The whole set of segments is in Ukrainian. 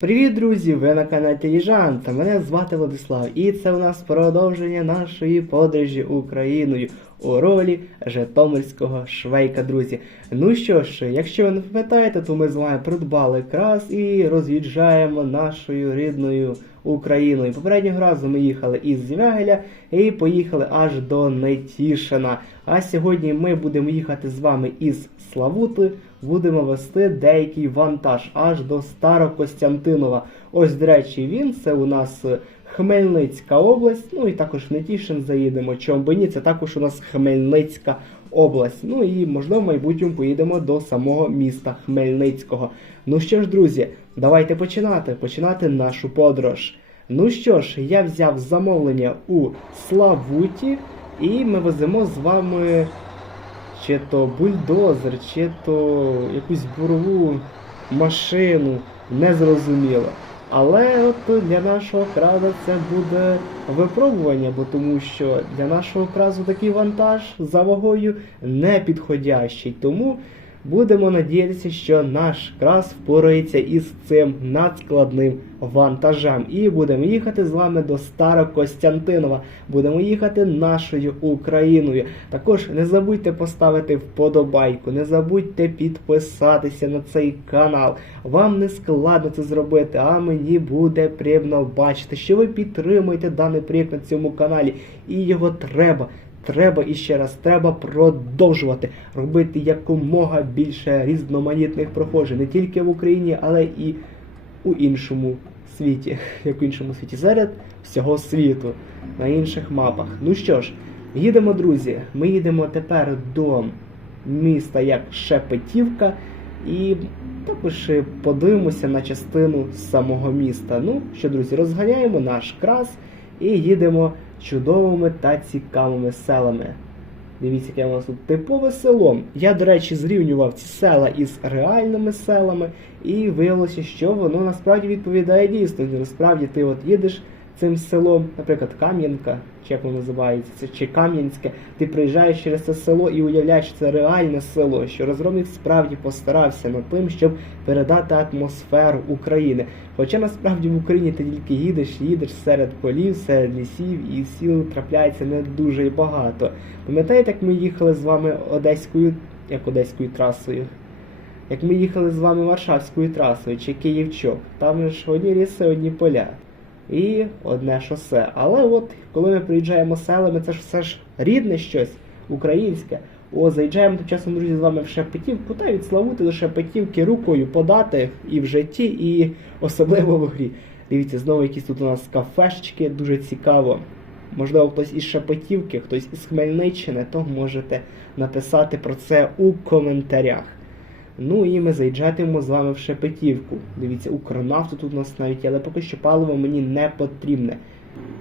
Привіт, друзі! Ви на каналі Теліжанта. Мене звати Владислав, і це у нас продовження нашої подорожі Україною у ролі Житомирського швейка, друзі. Ну що ж, якщо ви не пам'ятаєте, то ми з вами придбали крас і роз'їжджаємо нашою рідною Україною. Попереднього разу ми їхали із Звягеля і поїхали аж до Нетішина. А сьогодні ми будемо їхати з вами із Славути, будемо вести деякий вантаж аж до Старокостянтинова. Ось, до речі, він це у нас Хмельницька область. Ну і також в Нетішин заїдемо. Чому би ні, це також у нас Хмельницька область. Ну і можливо в майбутньому поїдемо до самого міста Хмельницького. Ну що ж, друзі, давайте починати. Починати нашу подорож. Ну що ж, я взяв замовлення у Славуті, і ми веземо з вами чи то бульдозер, чи то якусь бурову машину, незрозуміло. Але от для нашого крада це буде випробування, бо тому що для нашого кразу такий вантаж за вагою не підходящий. Тому будемо надіятися, що наш крас впорається із цим надскладним вантажем. І будемо їхати з вами до Старокостянтинова. Будемо їхати нашою Україною. Також не забудьте поставити вподобайку, не забудьте підписатися на цей канал. Вам не складно це зробити, а мені буде приємно бачити, що ви підтримуєте даний проєкт на цьому каналі, і його треба. Треба і ще раз, треба продовжувати робити якомога більше різноманітних проходжень не тільки в Україні, але і у іншому світі, як у іншому світі, серед всього світу, на інших мапах. Ну що ж, їдемо, друзі. Ми їдемо тепер до міста як Шепетівка, і також подивимося на частину самого міста. Ну що, друзі, розганяємо наш крас і їдемо чудовими та цікавими селами. Дивіться, яке у нас тут типове село. Я, до речі, зрівнював ці села із реальними селами, і виявилося, що воно насправді відповідає дійсності. Насправді ти от їдеш цим селом, наприклад, Кам'янка, чи як воно називається, чи Кам'янське, ти приїжджаєш через це село і уявляєш, що це реальне село, що розробник справді постарався над тим, щоб передати атмосферу України. Хоча насправді в Україні ти тільки їдеш, їдеш серед полів, серед лісів і сіл трапляється не дуже багато. Пам'ятаєте, як ми їхали з вами одеською, як одеською трасою? Як ми їхали з вами Варшавською трасою чи Київчок, там ж одні ліси, одні поля і одне шосе. Але от коли ми приїжджаємо селами, це ж все ж рідне щось, українське. О, заїжджаємо тим часом, друзі, з вами в Шепетівку, та від Славути до Шепетівки рукою подати і в житті, і особливо в грі. Дивіться, знову якісь тут у нас кафешечки, дуже цікаво. Можливо, хтось із Шепетівки, хтось із Хмельниччини, то можете написати про це у коментарях. Ну і ми заїжджатимемо з вами в Шепетівку. Дивіться, укронавту тут у нас навіть є, але поки що паливо мені не потрібне.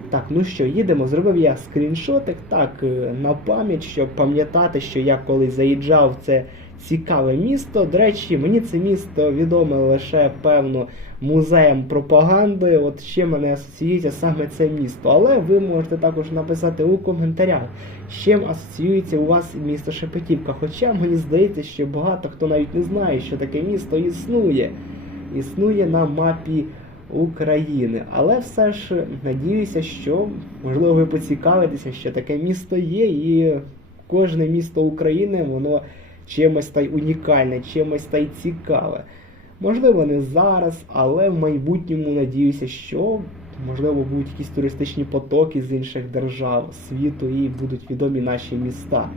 Так, ну що, їдемо. Зробив я скріншотик, так, е, на пам'ять, щоб пам'ятати, що я коли заїжджав це цікаве місто. До речі, мені це місто відоме лише, певно, музеєм пропаганди. От ще мене асоціюється саме це місто. Але ви можете також написати у коментарях, з чим асоціюється у вас місто Шепетівка. Хоча мені здається, що багато хто навіть не знає, що таке місто існує. Існує на мапі України. Але все ж надіюся, що можливо ви поцікавитеся, що таке місто є, і кожне місто України воно чимось та й унікальне, чимось та й цікаве. Можливо, не зараз, але в майбутньому надіюся, що можливо будуть якісь туристичні потоки з інших держав світу і будуть відомі наші міста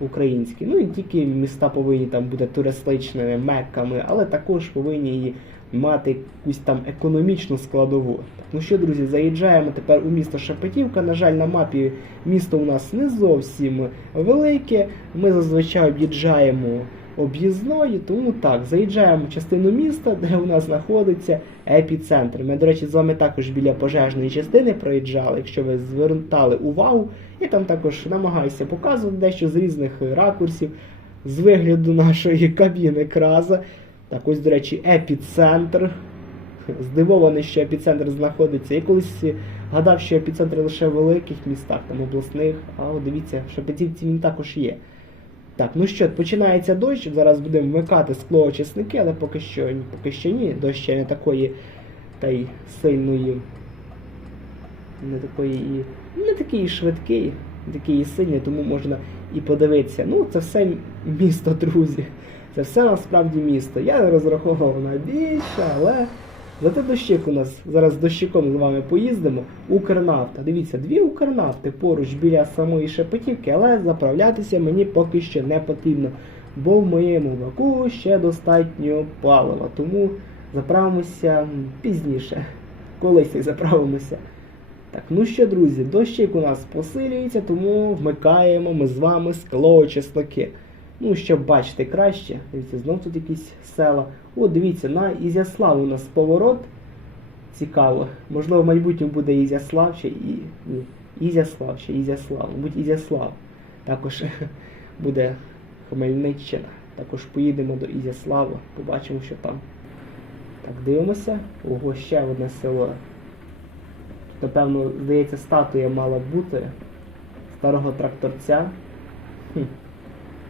українські. Ну і тільки міста повинні там бути туристичними мекками, але також повинні і мати якусь там економічну складову. Ну що, друзі, заїжджаємо тепер у місто Шепетівка. На жаль, на мапі місто у нас не зовсім велике. Ми зазвичай об'їжджаємо об'їзною, тому так, заїжджаємо в частину міста, де у нас знаходиться епіцентр. Ми, до речі, з вами також біля пожежної частини проїжджали, якщо ви звертали увагу, і там також намагаюся показувати дещо з різних ракурсів, з вигляду нашої кабіни краза. Так, ось, до речі, епіцентр. Здивований, що епіцентр знаходиться. Я колись гадав, що епіцентр лише в великих містах, там обласних, а от дивіться, в Шепетівці він також є. Так, ну що, починається дощ. Зараз будемо вмикати склоочисники, але поки що поки що ні. Дощ ще не такої та й сильної. Не такої. Не такий швидкий, не такий і сильний, тому можна і подивитися. Ну, це все місто, друзі. Це все насправді місто. Я розраховував на більше, але зате дощик у нас. Зараз дощиком з вами поїздимо. Укрнафта. Дивіться, дві Укрнафти поруч біля самої Шепетівки, але заправлятися мені поки що не потрібно. Бо в моєму баку ще достатньо палива. Тому заправимося пізніше. Колись і заправимося. Так, ну що, друзі, дощик у нас посилюється, тому вмикаємо ми з вами склоочисники. Ну, щоб бачити краще. Дивіться, знов тут якісь села. О, дивіться, на Ізяслав у нас поворот. Цікаво. Можливо, в майбутньому буде Ізяслав ще і. Ні. Ізяслав ще Ізяслав. Мабуть, Ізяслав. Також буде Хмельниччина. Також поїдемо до Ізяслава, побачимо, що там. Так, дивимося. Ого, ще одне село. Напевно, здається, статуя мала бути старого тракторця. Хм.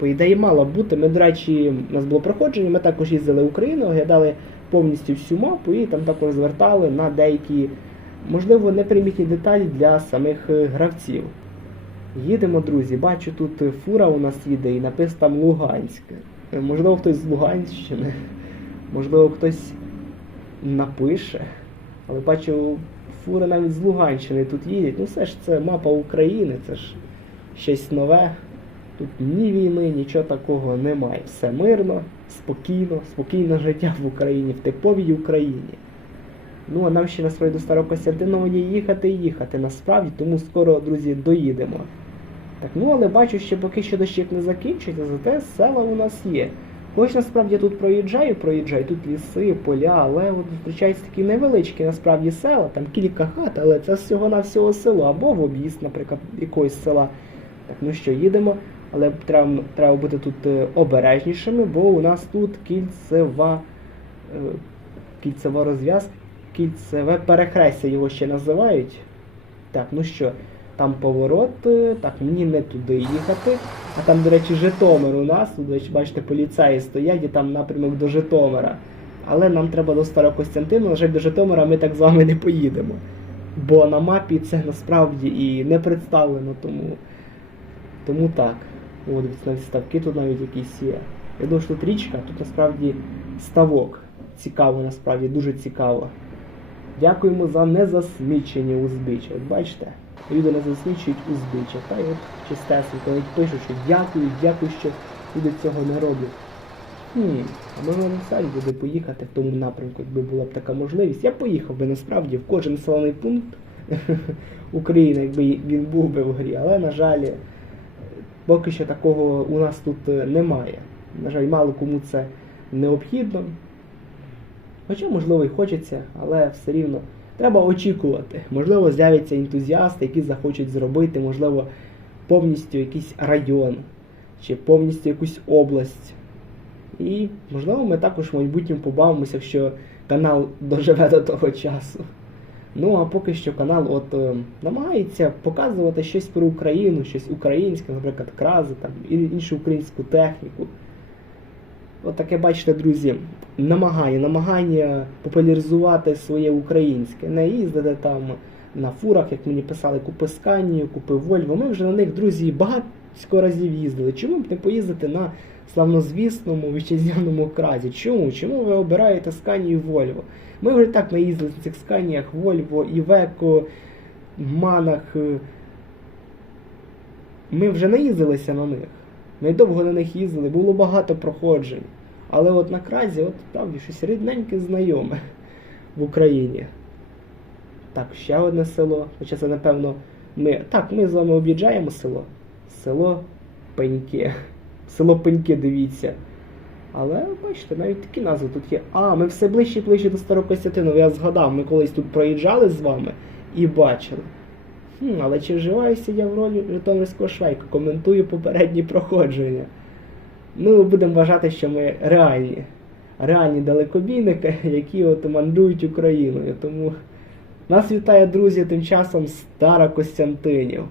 По ідеї мала бути. Ми, до речі, у нас було проходження, ми також їздили в Україну, оглядали повністю всю мапу і там також звертали на деякі, можливо, непримітні деталі для самих е, гравців. Їдемо, друзі, бачу, тут фура у нас їде і написано там Луганськ. Е, Можливо, хтось з Луганщини, можливо, хтось напише. Але бачу, фури навіть з Луганщини тут їдять. Ну все ж це мапа України, це ж щось нове. Тут ні війни, нічого такого немає. Все мирно, спокійно, спокійне життя в Україні, в типовій Україні. Ну, а нам ще насправді до Старокостянтинової їхати і їхати насправді, тому скоро, друзі, доїдемо. Так, ну але бачу, що поки що дощик не закінчиться, зате села у нас є. Хоч насправді тут проїжджаю, проїжджаю, тут ліси, поля, але от зустрічаються такі невеличкі насправді села, там кілька хат, але це всього на всього село, або в об'їзд, наприклад, якогось села. Так, ну що, їдемо, але треба, треба бути тут е, обережнішими, бо у нас тут кільцева, е, кільцева розв'язка, кільцеве перехрестя його ще називають. Так, ну що, там поворот, е, так, мені не туди їхати. А там, до речі, Житомир у нас, тут, речі, бачите, поліцаї стоять і там напрямок до Житомира. Але нам треба до Старокостянтину, на жаль, до Житомира ми так з вами не поїдемо. Бо на мапі це насправді і не представлено, тому, тому так. О, дивіться, ставки тут навіть якісь є. Я думаю, що тут річка, тут насправді ставок. Цікаво, насправді, дуже цікаво. Дякуємо за незасмічення узбіччя. От бачите, люди не засмічують узбіччя. Та й от чистесенько пишуть, що дякую, дякую, що люди цього не роблять. Хм, а можна на сайт буде поїхати в тому напрямку, якби була б така можливість. Я поїхав би насправді в кожен населений пункт України, якби він був би в грі, але, на жаль, поки що такого у нас тут е, немає. На жаль, мало кому це необхідно. Хоча, можливо, і хочеться, але все рівно треба очікувати. Можливо, з'являться ентузіасти, які захочуть зробити, можливо, повністю якийсь район чи повністю якусь область. І, можливо, ми також в майбутньому побавимося, якщо канал доживе до того часу. Ну, а поки що канал от е, намагається показувати щось про Україну, щось українське, наприклад, крази, там, іншу українську техніку. От таке, бачите, друзі, намагання, намагання популяризувати своє українське, не їздити там на фурах, як мені писали, купи Сканію, купи Вольво. Ми вже на них, друзі, багато разів їздили. Чому б не поїздити на славнозвісному вітчизняному кразі? Чому? Чому ви обираєте Сканію Вольво? Ми вже так наїздили на цих Сканіях, Вольво, Івеко, Манах. Ми вже наїздилися на них. Ми довго на них їздили, було багато проходжень. Але от на кразі, от справді, щось рідненьке знайоме в Україні. Так, ще одне село. Хоча це, напевно, ми. Так, ми з вами об'їжджаємо село. Село Пеньке. Село Пеньке, дивіться. Але бачите, навіть такі назви тут є. А, ми все ближче і ближче до Старокостянтинова. Я згадав, ми колись тут проїжджали з вами і бачили. Хм, але чи вживаюся я в ролі Житомирського швейка? Коментую попередні проходження. Ну, будемо вважати, що ми реальні. Реальні далекобійники, які от мандрують Україною. Тому нас вітає, друзі, тим часом Старокостянтинів.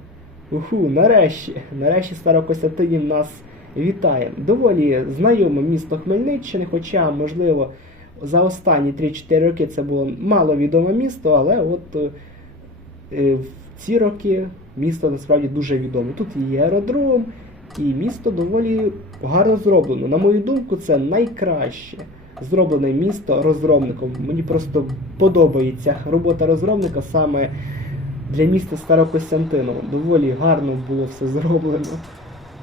Уху, нарешті, нарешті Старокостянтинів нас вітає. Доволі знайоме місто Хмельниччини, хоча, можливо, за останні 3-4 роки це було маловідоме місто, але от е, е, в ці роки місто насправді дуже відоме. Тут і аеродром, і місто доволі гарно зроблено. На мою думку, це найкраще зроблене місто розробником. Мені просто подобається робота розробника саме для міста Старокостянтинова. Доволі гарно було все зроблено.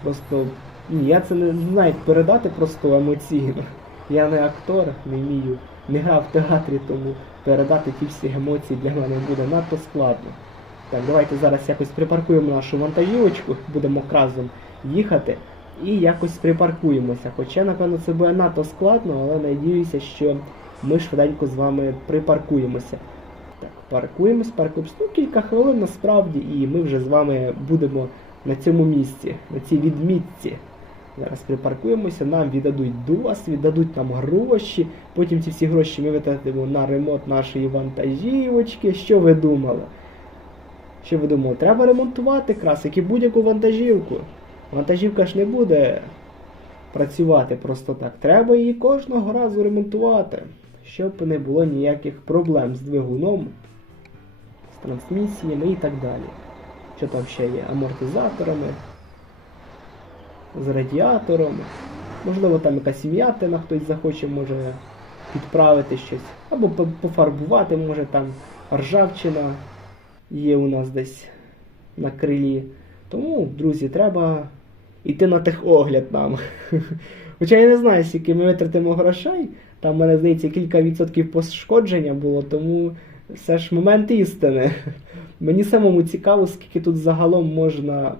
Просто ні, я це не знаю, передати просто емоційно. Я не актор, не вмію, не грав в театрі, тому передати ті всі емоції для мене буде надто складно. Так, давайте зараз якось припаркуємо нашу вантажівочку, будемо разом їхати і якось припаркуємося. Хоча, напевно, це буде надто складно, але надіюся, що ми швиденько з вами припаркуємося. Так, паркуємось, паркуємось. Ну, кілька хвилин насправді, і ми вже з вами будемо на цьому місці, на цій відмітці. Зараз припаркуємося, нам віддадуть досвід, віддадуть нам гроші. Потім ці всі гроші ми витратимо на ремонт нашої вантажівочки. Що ви думали? Що ви думали? Треба ремонтувати і будь-яку вантажівку. Вантажівка ж не буде працювати просто так. Треба її кожного разу ремонтувати, щоб не було ніяких проблем з двигуном, з трансмісіями і так далі. Що там ще є? Амортизаторами, з радіатором. Можливо, там якась м'ятина хтось захоче, може підправити щось. Або пофарбувати, може там ржавчина є у нас десь на крилі. Тому, друзі, треба йти на техогляд нам. Хоча я не знаю, скільки ми витратимо грошей. Там, мене здається, кілька відсотків пошкодження було, тому все ж момент істини. Мені самому цікаво, скільки тут загалом можна,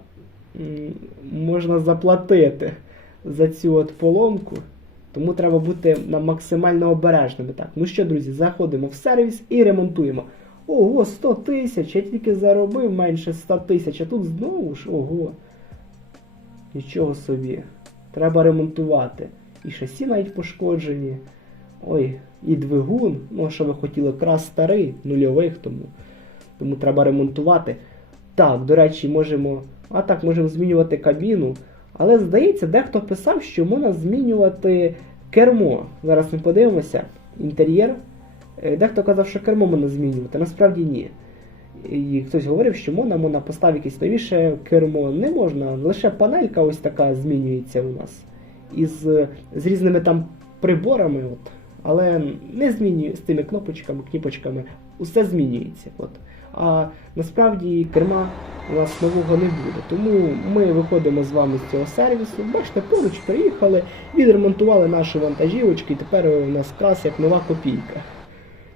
можна заплатити за цю от поломку. Тому треба бути максимально обережними. Так, ну що, друзі, заходимо в сервіс і ремонтуємо. Ого, 100 тисяч, я тільки заробив менше 100 тисяч, а тут знову ж, ого. Нічого собі. Треба ремонтувати. І шасі навіть пошкоджені. Ой, і двигун. Ну, що ви хотіли, якраз старий, нульових, тому, тому треба ремонтувати. Так, до речі, можемо. А так, можемо змінювати кабіну. Але здається, дехто писав, що можна змінювати кермо. Зараз ми подивимося. Інтер'єр. Е, Дехто казав, що кермо можна змінювати, насправді ні. І хтось говорив, що можна, можна поставити якесь новіше кермо. Не можна, лише панелька ось така змінюється у нас. Із, з різними там приборами, от. але не змінює з тими кнопочками, кніпочками, усе змінюється. От. А насправді керма у нас нового не буде. Тому ми виходимо з вами з цього сервісу. Бачите, поруч приїхали, відремонтували нашу вантажівочку, і тепер у нас крас як нова копійка.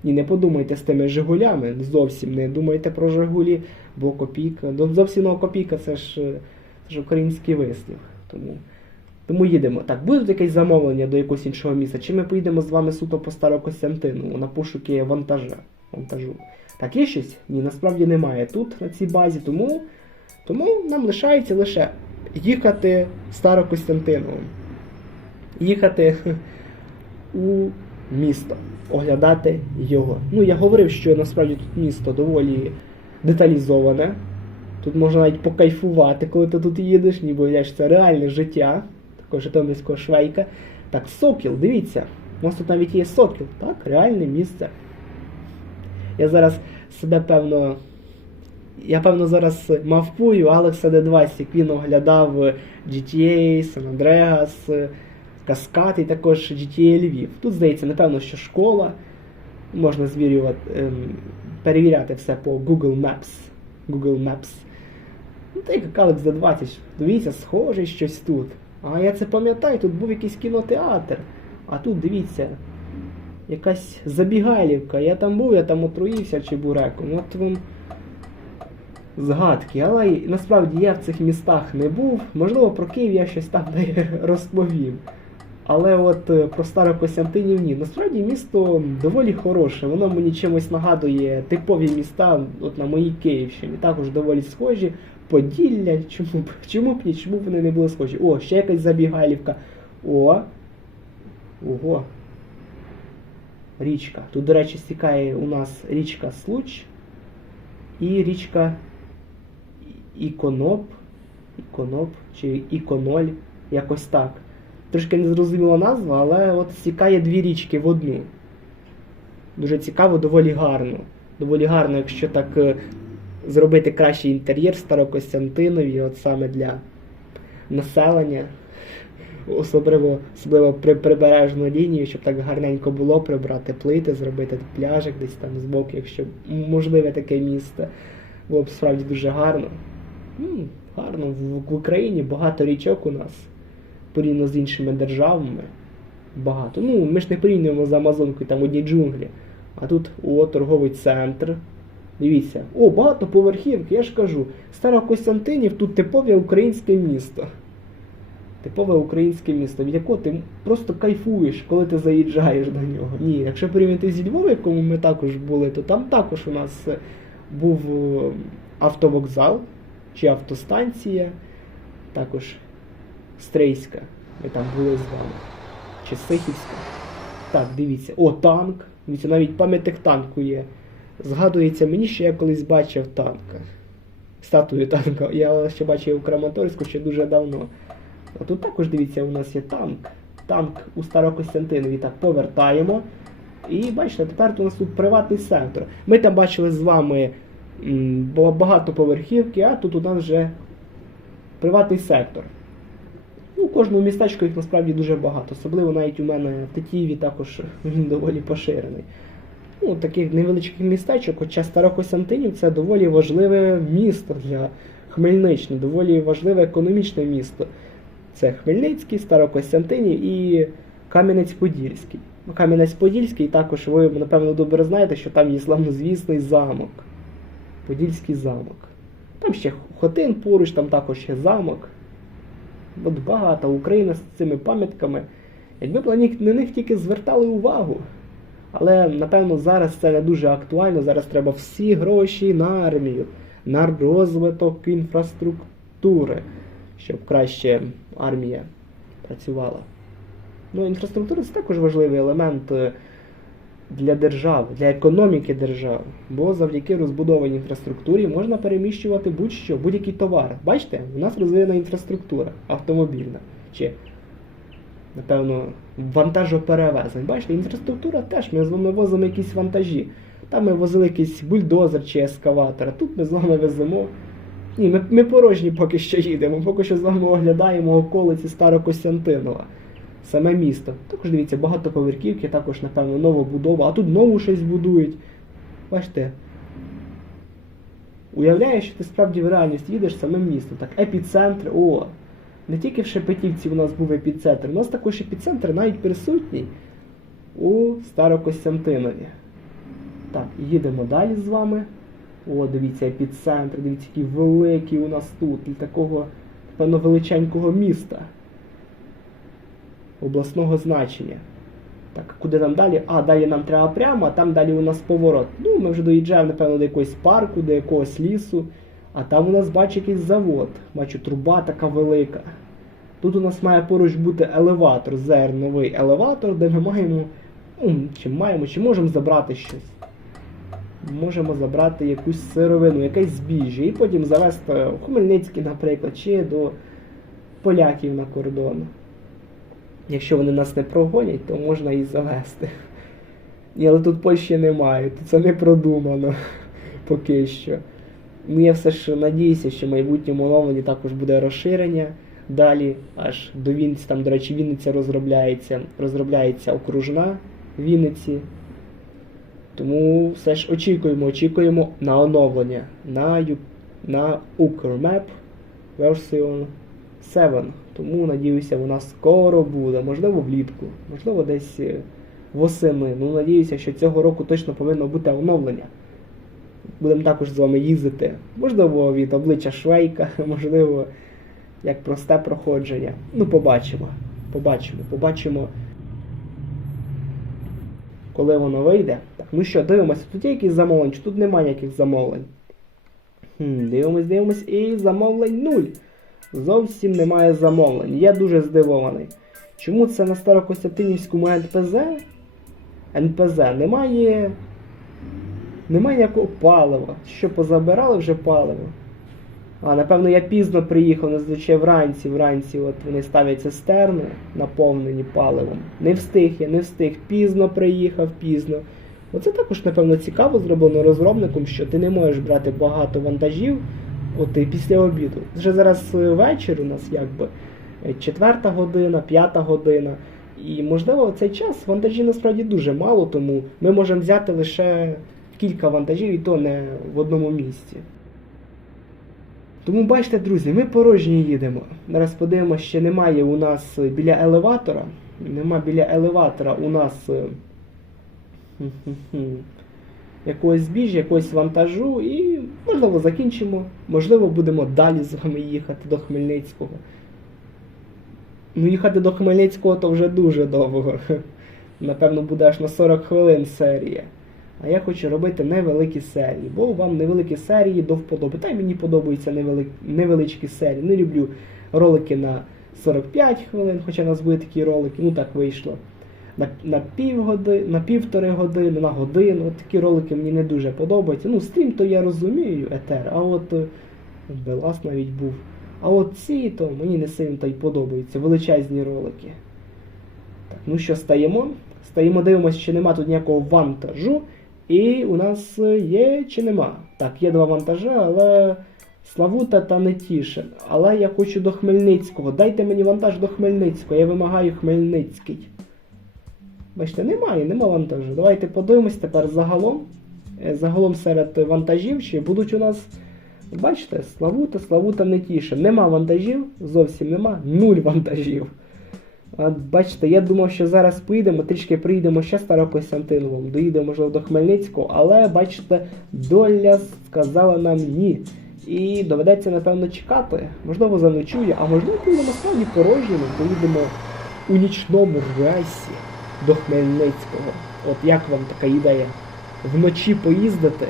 Ні, не подумайте з тими Жигулями, зовсім не думайте про Жигулі, бо копійка. Зовсім нова копійка це ж, це ж український вислів. Тому, тому їдемо. Так, буде якесь замовлення до якогось іншого місця, чи ми поїдемо з вами суто по Старокостянтину на пошуки вантажа, вантажу. Так, є щось? Ні, насправді немає тут на цій базі, тому, тому нам лишається лише їхати Старокостянтиновим. Їхати у місто, оглядати його. Ну, я говорив, що насправді тут місто доволі деталізоване. Тут можна навіть покайфувати, коли ти тут їдеш, ніби уявляєш, це реальне життя такого житомирського швейка. Так, сокіл, дивіться, у нас тут навіть є сокіл, так, реальне місце. Я зараз себе певно. Я певно зараз мавпую Алекса Д20, він оглядав GTA, San Andreas, Каскад і також GTA Львів. Тут здається, напевно, що школа. Можна звірювати, ем, перевіряти все по Google Maps. Google Maps. Ну, та як Алекс Д20, дивіться, схоже щось тут. А я це пам'ятаю, тут був якийсь кінотеатр. А тут дивіться, якась забігайлівка. Я там був, я там отруївся чебуреком. От вам згадки. Але насправді я в цих містах не був. Можливо, про Київ я щось там не розповім. Але от е, про Старокостянтинів ні. Насправді місто доволі хороше. Воно мені чимось нагадує типові міста от на моїй Київщині. Також доволі схожі. Поділля, чому б чому б ні, чому б вони не були схожі? О, ще якась забігайлівка. О. Ого. Річка. Тут, до речі, стікає у нас річка Случ і річка Іконоп. Іконоп чи Іконоль, якось так. Трошки не зрозуміла назва, але от стікає дві річки в одну. Дуже цікаво, доволі гарно. Доволі гарно, якщо так е, зробити кращий інтер'єр Старокостянтинові, от саме для населення. Особливо, особливо при прибережну лінію, щоб так гарненько було прибрати плити, зробити пляжик десь там збоку, якщо можливе таке місце. Було б справді дуже гарно. М, гарно. В, в Україні багато річок у нас порівняно з іншими державами. Багато. Ну, ми ж не порівнюємо з Амазонкою, там одні джунглі. А тут о, торговий центр. Дивіться, о, багатоповерхівки, я ж кажу. Старокостянтинів тут типове українське місто. Типове українське місто, від якого ти просто кайфуєш, коли ти заїжджаєш до нього. Ні, якщо порівняти зі Львовом, в якому ми також були, то там також у нас е, був е, автовокзал чи автостанція, також Стрийська. Ми там були з вами. Чи Сихівська. Так, дивіться. О, танк. Дивіться, навіть пам'ятник танку є. Згадується мені, що я колись бачив танка. Статую танка. Я ще бачив у Краматорську ще дуже давно. А тут також дивіться, у нас є танк. Танк у Старокостянтинові. Так, повертаємо. І бачите, тепер у нас тут приватний сектор. Ми там бачили з вами м, ба- багатоповерхівки, а тут у нас вже приватний сектор. Ну, кожному містечку їх насправді дуже багато. Особливо навіть у мене в Тетіїві також він доволі поширений. Ну, таких невеличких містечок, хоча Старокостянтинів це доволі важливе місто для Хмельниччини, доволі важливе економічне місто. Це Хмельницький, Старокостянтинів і Кам'янець-Подільський. Ну, Кам'янець-Подільський також ви, напевно, добре знаєте, що там є славнозвісний замок. Подільський замок. Там ще Хотин поруч, там також є замок. От багата Україна з цими пам'ятками. Якби б на них тільки звертали увагу. Але напевно зараз це не дуже актуально. Зараз треба всі гроші на армію, на розвиток інфраструктури, щоб краще армія працювала. Ну, інфраструктура це також важливий елемент е, для держави, для економіки держави. Бо завдяки розбудованій інфраструктурі можна переміщувати будь-що, будь-який товар. Бачите, у нас розвинена інфраструктура автомобільна. Чи, напевно, вантажоперевезень. Бачите, інфраструктура теж. Ми з вами возимо якісь вантажі. Там ми возили якийсь бульдозер чи ескаватор, а тут ми з вами веземо. Ні, ми, ми порожні поки що їдемо, поки що з вами оглядаємо околиці Старокостянтинова. Саме місто. Також дивіться, багатоповерхівки, також, напевно, нова будова, а тут нову щось будують. Бачите. Уявляєш, що ти справді в реальність їдеш саме місто. Так, епіцентр, о! Не тільки в Шепетівці у нас був епіцентр, у нас також епіцентр навіть присутній у Старокостянтинові. Так, їдемо далі з вами. О, дивіться, епіцентр, дивіться, який великий у нас тут, для такого, певно, величенького міста обласного значення. Так, куди нам далі? А, далі нам треба прямо, а там далі у нас поворот. Ну, ми вже доїжджаємо, напевно, до якогось парку, до якогось лісу. А там у нас бачу якийсь завод. Бачу, труба така велика. Тут у нас має поруч бути елеватор, зерновий елеватор, де ми маємо. Ну, чи маємо, чи можемо забрати щось. Можемо забрати якусь сировину, якесь збіжжя, і потім завести в Хмельницький, наприклад, чи до поляків на кордон. Якщо вони нас не прогонять, то можна і завести. Ні, але тут Польщі немає, тут це не продумано поки що. Ну я все ж надіюся, що в майбутньому оновленні також буде розширення. Далі аж до Вінниці, там, до речі, Вінниця розробляється, розробляється окружна Вінниці. Тому все ж очікуємо, очікуємо на оновлення на, на Укрмеп версію 7. Тому надіюся, вона скоро буде, можливо, влітку, можливо, десь е, восени. Ну, надіюся, що цього року точно повинно бути оновлення. Будемо також з вами їздити. Можливо, від обличчя Швейка, можливо, як просте проходження. Ну, побачимо. Побачимо, побачимо. Коли воно вийде. Так, ну що, дивимося, тут є якісь замовлення, чи тут немає ніяких замовлень. Хм, дивимось, дивимось, і замовлень нуль. Зовсім немає замовлень. Я дуже здивований. Чому це на Старокостянтинівському НПЗ? НПЗ немає. Немає ніякого палива. Що позабирали вже паливо? А, напевно, я пізно приїхав, зазвичай вранці, вранці от вони ставлять цистерни, наповнені паливом. Не встиг я, не встиг. Пізно приїхав, пізно. Оце також, напевно, цікаво зроблено розробником, що ти не можеш брати багато вантажів от після обіду. Вже зараз е, вечір у нас якби е, четверта година, п'ята година. І можливо цей час вантажів насправді дуже мало, тому ми можемо взяти лише кілька вантажів, і то не в одному місці. Тому бачите, друзі, ми порожні їдемо. Зараз подивимося, ще немає у нас біля елеватора. Нема біля елеватора у нас е, якогось збіжжя, якогось вантажу, і можливо закінчимо. Можливо, будемо далі з вами їхати до Хмельницького. Ну, їхати до Хмельницького то вже дуже довго. Напевно, буде аж на 40 хвилин серія. А я хочу робити невеликі серії, бо вам невеликі серії до вподоби. Та й мені подобаються невели... невеличкі серії. Не люблю ролики на 45 хвилин, хоча нас були такі ролики, ну так вийшло. На, на півгоди, на півтори години, на годину. Такі ролики мені не дуже подобаються. Ну, стрім то я розумію, етер, а от Белас навіть був. А от ці то мені не сильно та й подобаються, величезні ролики. Так, ну що, стаємо? Стаємо, дивимося, чи нема тут ніякого вантажу. І у нас е, є чи нема. Так, є два вантажа, але Славута та Нетішин. Але я хочу до Хмельницького. Дайте мені вантаж до Хмельницького. Я вимагаю Хмельницький. Бачите, немає, нема вантажу. Давайте подивимось тепер загалом. Е, Загалом серед вантажів, чи будуть у нас. Бачите, Славута, Славута Нетішин. Нема вантажів, зовсім нема. Нуль вантажів. От, бачите, я думав, що зараз поїдемо, трішки приїдемо ще Старокостянтиновом, доїдемо, можливо, до Хмельницького, але бачите, доля сказала нам ні. І доведеться, напевно, чекати. Можливо, заночує, а можливо, поїдемо насправді порожніми, поїдемо у нічному рейсі до Хмельницького. От як вам така ідея? Вночі поїздити,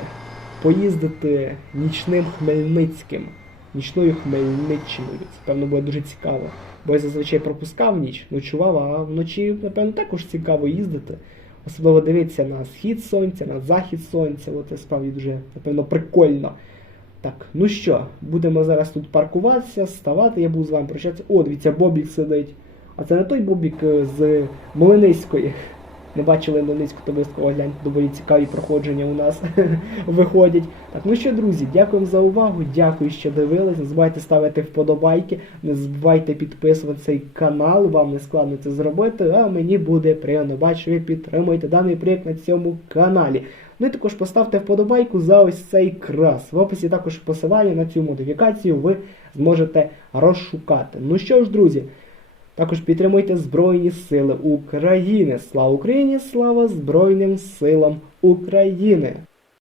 поїздити нічним Хмельницьким, нічною Хмельниччиною. Це, певно, буде дуже цікаво. Бо я зазвичай пропускав ніч, ночував, а вночі, напевно, також цікаво їздити. Особливо дивитися на схід сонця, на захід сонця. От це справді дуже, напевно, прикольно. Так, ну що, будемо зараз тут паркуватися, ставати, я буду з вами прощатися. О, дивіться, Бобік сидить. А це не той Бобік е, з Млиниської. Не бачили Млиницьку, то обов'язково гляньте, доволі цікаві проходження у нас виходять. Так, ну що, друзі, дякуємо за увагу, дякую, що дивились. Не забувайте ставити вподобайки, не забувайте підписувати цей канал, вам не складно це зробити, а мені буде приємно бачити, ви підтримуєте даний проєкт на цьому каналі. Ну і також поставте вподобайку за ось цей крас. В описі також посилання на цю модифікацію ви зможете розшукати. Ну що ж, друзі, також підтримуйте Збройні Сили України. Слава Україні! Слава Збройним силам України!